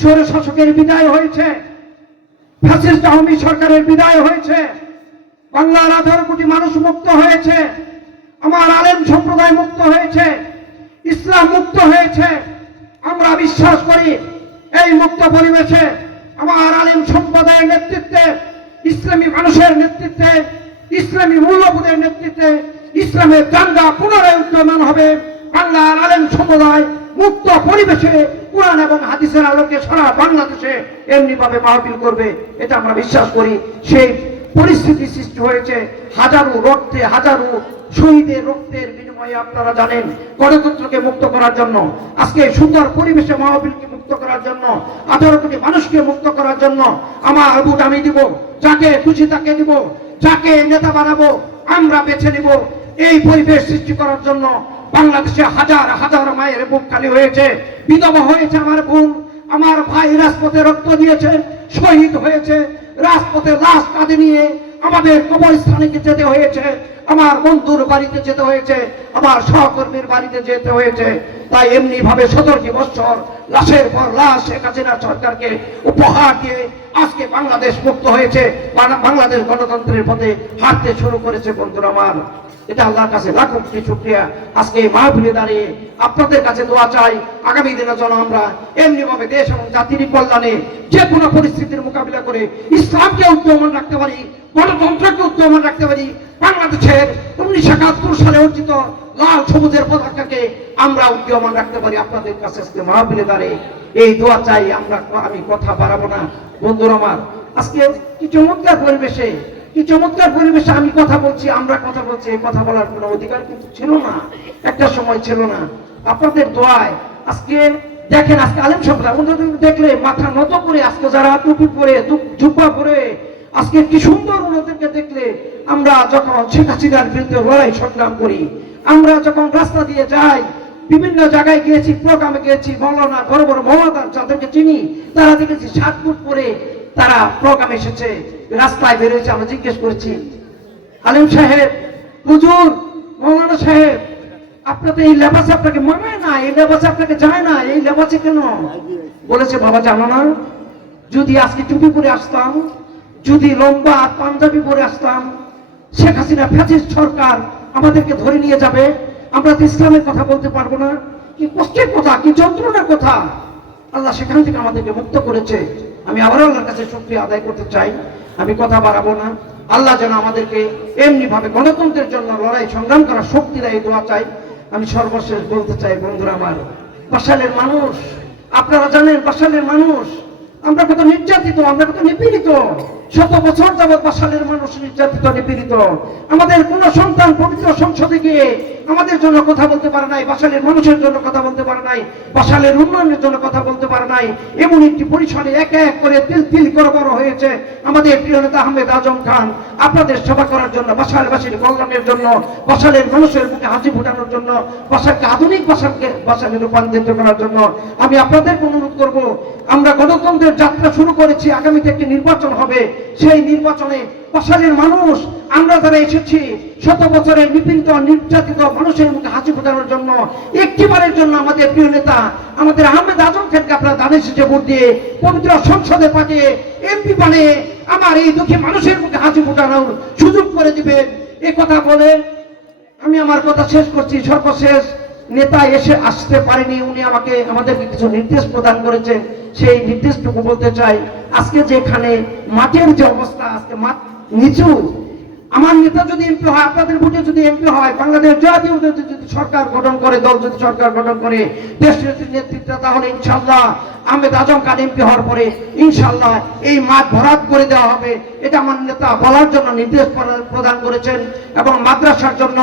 স্বৈর শাসকের বিদায় হয়েছে ফ্যাসিস্ট আওয়ামী সরকারের বিদায় হয়েছে, বাংলার আঠারো কোটি মানুষ মুক্ত হয়েছে, আমার আলেম সম্প্রদায় মুক্ত হয়েছে, ইসলাম মুক্ত হয়েছে। আমরা বিশ্বাস করি এই মুক্ত পরিবেশে আমার আলেম সম্প্রদায়ের নেতৃত্বে, ইসলামী মানুষের নেতৃত্বে, ইসলামী মূল্যবোধের নেতৃত্বে, ইসলামের দাঙ্গা পুনরায় উদ্যমান হবে। বাংলার আলেম সম্প্রদায় মুক্ত পরিবেশে কোরআন এবং হাদিসের আলোকে সারা বাংলাদেশে এমনি ভাবে মাহফিল করবে, এটা আমরা বিশ্বাস করি। সেই পরিস্থিতি সৃষ্টি হয়েছে হাজারো রক্তে, হাজারো শহীদের রক্তের বিনিময়ে, আপনারা জানেন, গণতন্ত্রকে মুক্ত করার জন্য, আজকে সুন্দর পরিবেশে মাহফিলকে মুক্ত করার জন্য, আঠারো কোটি মানুষকে মুক্ত করার জন্য, আমার ভোট আমি দিব, যাকে খুশি তাকে দিব, যাকে নেতা বানাবো, আমরা বেছে নিব। এই পরিবেশ সৃষ্টি করার জন্য বাংলাদেশে হাজার হাজার মায়ের বুক খালি হয়েছে। বিধবা হয়েছে আমার বোন, আমার ভাই রাজপথে রক্ত দিয়েছে, শহীদ হয়েছে। রাজপথে লাশ কাঁধে নিয়ে আমাদের কবরস্থানে যেতে হয়েছে, আমার বন্ধুর বাড়িতে যেতে হয়েছে। আমার সহকর্মীর বাড়িতে যেতে হয়েছে। তাই এমনি ভাবে সতর্কী বৎসর লাশের পর লাশ শেখ হাসিনা সরকারকে উপহার দিয়ে আজকে বাংলাদেশ মুক্ত হয়েছে। বাংলাদেশ গণতন্ত্রের পথে হাঁটতে শুরু করেছে বন্ধুরা আমার। এটা আল্লাহর কাছে লাখো কোটি শুক্রিয়া। আজকে এই মাহফিলে দাঁড়িয়ে আপনাদের কাছে দোয়া চাই। আগামী দিনে যেন আমরা এমনি ভাবে দেশ এবং জাতির কল্যাণে যে কোনো পরিস্থিতির মোকাবিলা করে ইসলামকে উদ্যমন রাখতে পারি, গণতন্ত্রকে উদ্যমন রাখতে পারি। বাংলাদেশের উনিশশো একাত্তর সালে অর্জিত লাল সবুজের পতাকাকে আমরা উদ্যমন রাখতে পারি আপনাদের কাছে আজকে মাহফিলে দাঁড়িয়ে এই দোয়া চাই আমরা, আমি কথা বাড়াবো না। বন্ধুরা আমার, আজকে কি চমৎকার পরিবেশে, কি চমৎকার পরিবেশে আমি কথা বলছি, আমরা কথা বলছি কথা বলার কোনো অধিকার কিন্তু ছিল না, একটা সময় ছিল না। আপনাদের দোয়ায় আজকে দেখেন, আজকে আলেম সম্প্রদায় ওনাদের দেখলে, মাথা নত করে আজকে যারা টুপি পরে জুব্বা পরে, আজকে কি সুন্দর ওনাদেরকে দেখলে আমরা যখন শেখ হাসিনার বিরুদ্ধে লড়াই সংগ্রাম করি আমরা যখন রাস্তা দিয়ে যাই, বিভিন্ন জায়গায় গিয়েছি, প্রোগ্রামে গিয়েছি, মৌলানা বড় বড় মৌলানা যাদেরকে চিনি, তারা দেখেছি সাত ফুট পরে তারা প্রোগ্রাম এসেছে, রাস্তায় বেরোয়েছে। আমরা জিজ্ঞেস করেছি, আলিম সাহেব, হুজুর, মৌলানা সাহেব আপনাদের এই লেবাসে আপনাকে মানায় না, এই লেবাসে আপনাকে যায় না, এই লেবাসে কেন? বলেছে, বাবা, জানো না, যদি আজকে টুপি পরে আসতাম, যদি লম্বা পাঞ্জাবি পরে আসতাম, শেখ হাসিনা ফ্যাসিস্ট সরকার আমাদেরকে ধরে নিয়ে যাবে। আমরা তো ইসলামের কথা বলতে পারব না। কি কষ্টের কথা, কি যন্ত্রণার কথা। আল্লাহ সেখান থেকে আমাদেরকে মুক্ত করেছে। আমি আবারও আল্লাহর কাছে শুক্রিয়া আদায় করতে চাই। আমি কথা বাড়াবো না। আল্লাহ যেন আমাদেরকে এমনি ভাবে গণতন্ত্রের জন্য লড়াই সংগ্রাম করার শক্তি দেয় দোয়া চাই। আমি সর্বশেষ বলতে চাই, বন্ধুরা আমার, বাসালের মানুষ। আপনারা জানেন বাসালের মানুষ। আমরা কত নির্যাতিত, আমরা কত নিপীড়িত। শত বছর যাবৎ বাসালের মানুষ নির্যাতিত, নিপীড়িত। আমাদের কোন সন্তান পবিত্র সংসদে গিয়ে আমাদের জন্য কথা বলতে পারে নাই, বাসালের মানুষের জন্য কথা বলতে পারে নাই, বাসালের উন্নয়নের জন্য কথা বলতে পারে নাই। এমন একটি পরিসরে এক এক করে তিল তিল করে বড় হয়েছে আমাদের প্রিয় নেতা আহমেদ আজম খান। আপনাদের সেবা করার জন্য, বাসালবাসীর কল্যাণের জন্য, বাসালের মানুষের মুখে হাসি ফোটানোর জন্য বাসাকে আধুনিক বাসাকে বাসালে রূপান্তরিত করার জন্য আমি আপনাদেরকে অনুরোধ করব। আমরা গণতন্ত্রের যাত্রা শুরু করেছি, আগামীতে একটি নির্বাচন হবে। সেই নির্বাচনে বাসালের মানুষ, আমরা যারা এসেছি, শত বছরের নিপীড়িত, নির্যাতিত মানুষের মুখে হাসি ফোটানোর জন্য একটিবারের জন্য আমাদের প্রিয় নেতা, আমাদের আহমেদ আজম খানকে আপনারা দানের শেষে ভোট দিয়ে পবিত্র সংসদে পাঠিয়ে এমপি বানিয়ে আমার এই দুঃখী মানুষের মুখে হাসি ফোটানোর সুযোগ করে দিবেন। এ কথা বলে আমি আমার কথা শেষ করছি। সর্বশেষ নেতা এসে আসতে পারেনি, উনি আমাকে আমাদেরকে কিছু নির্দেশ প্রদান করেছেন সেই নির্দেশটুকু বলতে চাই, আজকে যেখানে মাঠের যে অবস্থা, আজকে নিচু, আমার নেতা যদি এমপি হয়, আপনাদের ভোটে যদি এমপি হয়, বাংলাদেশ জাতীয় যদি সরকার গঠন করে, দল যদি সরকার গঠন করে দেশ নেতৃত্ব, তাহলে ইনশাল্লাহ আহমেদ আজম খান এমপি হওয়ার পরে ইনশাল্লাহ এই মাঠ ভরাট করে দেওয়া হবে। এটা আমার নেতা বলার জন্য নির্দেশ প্রদান করেছেন এবং মাদ্রাসার জন্য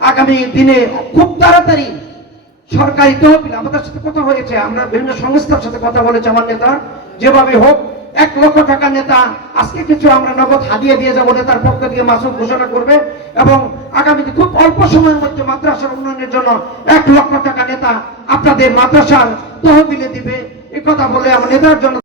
আগামী দিনে খুব তাড়াতাড়ি সরকারি তহবিল, আমাদের সাথে কথা হয়েছে, আমরা বিভিন্ন সংস্থার সাথে কথা বলেছি আমার নেতা, যেভাবে হোক, এক লক্ষ টাকা নেতা, আজকে কিছু আমরা নগদ হাদিয়ে দিয়ে যাব, নেতার পক্ষ থেকে মাসুক ঘোষণা করবে, এবং আগামীতে খুব অল্প সময়ের মধ্যে মাদ্রাসার উন্নয়নের জন্য এক লক্ষ টাকা নেতা আপনাদের মাদ্রাসার তহবিলে দিবে। এ কথা বলে আমার নেতার জন্য